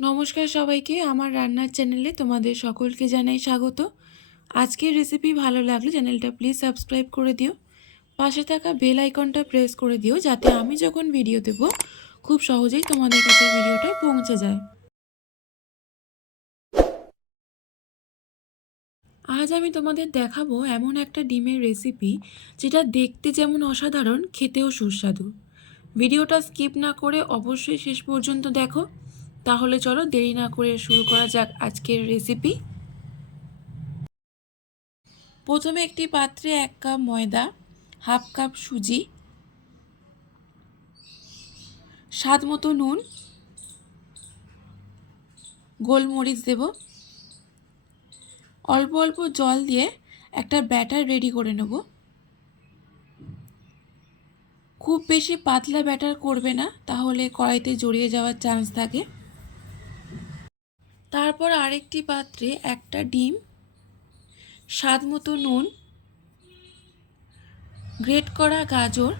নমস্কার সবাইকে, আমার রান্নার চ্যানেলে তোমাদের সকলকে জানাই স্বাগত। আজকের রেসিপি ভালো লাগলে চ্যানেলটা প্লিজ সাবস্ক্রাইব করে দিও। পাশে থাকা বেল আইকনটা প্রেস করে দিও, যাতে আমি যখন ভিডিও দেব খুব সহজেই তোমাদের কাছে ভিডিওটা পৌঁছে যায়। আজ আমি তোমাদের দেখাবো এমন একটা ডিমের রেসিপি, যেটা দেখতে যেমন অসাধারণ, খেতেও সুস্বাদু। ভিডিওটা স্কিপ না করে অবশ্যই শেষ পর্যন্ত দেখো। তাহলে চলো দেরি না করে শুরু করা যাক আজকের রেসিপি। প্রথমে একটি পাত্রে 1 কাপ ময়দা, হাফ কাপ সুজি, স্বাদ মতো নুন, গোলমরিচ দেব। অল্প অল্প জল দিয়ে একটা ব্যাটার রেডি করে নেব। খুব বেশি পাতলা ব্যাটার করবে না, তাহলে কড়াইতে জড়িয়ে যাওয়ার চান্স থাকে। তারপর আরেকটি পাত্রে একটা ডিম, স্বাদ মতো নুন, গ্রেট করা গাজর,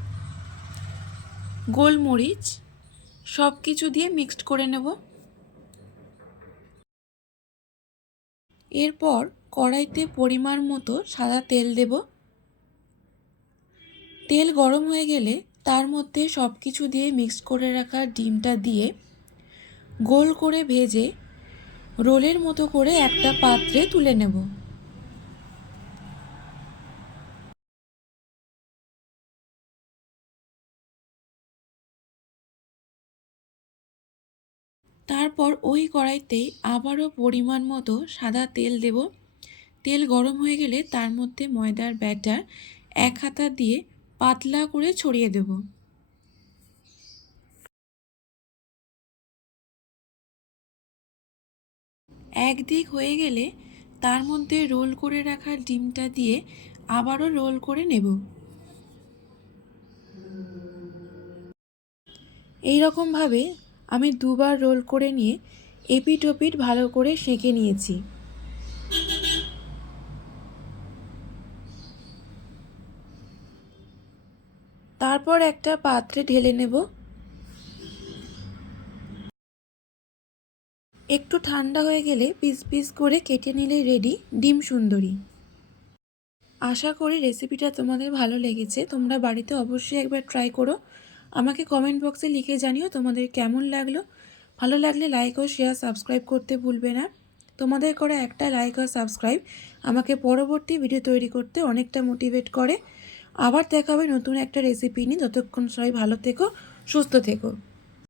গোলমরিচ সব কিছু দিয়ে মিক্সড করে নেব। এরপর কড়াইতে পরিমাণ মতো সাদা তেল দেব। তেল গরম হয়ে গেলে তার মধ্যে সব কিছু দিয়ে মিক্স করে রাখা ডিমটা দিয়ে গোল করে ভেজে রোলের মতো করে একটা পাত্রে তুলে নেব। তারপর ওই কড়াইতেই আবারও পরিমাণ মতো সাদা তেল দেব। তেল গরম হয়ে গেলে তার মধ্যে ময়দার ব্যাটার 1 হাতা দিয়ে পাতলা করে ছড়িয়ে দেব। একদিক হয়ে গেলে তার মধ্যে রোল করে রাখা ডিমটা দিয়ে আবারও রোল করে নেব। এই রকমভাবে আমি দুবার রোল করে নিয়ে এপিট ওপিট ভালো করে সেঁকে নিয়েছি। তারপর একটা পাত্রে ঢেলে নেব। একটু ঠান্ডা হয়ে গেলে পিস পিস করে কেটে নিলে রেডি ডিম সুন্দরী। আশা করি রেসিপিটা তোমাদের ভালো লেগেছে। তোমরা বাড়িতে অবশ্যই একবার ট্রাই করো। আমাকে কমেন্ট বক্সে লিখে জানিও তোমাদের কেমন লাগলো। ভালো লাগলে লাইক ও শেয়ার সাবস্ক্রাইব করতে ভুলবে না। তোমাদের করা একটা লাইক আর সাবস্ক্রাইব আমাকে পরবর্তী ভিডিও তৈরি করতে অনেকটা মোটিভেট করে। আবার দেখা হবে নতুন একটা রেসিপি নিয়ে। ততক্ষণ সবাই ভালো থেকো, সুস্থ থেকো।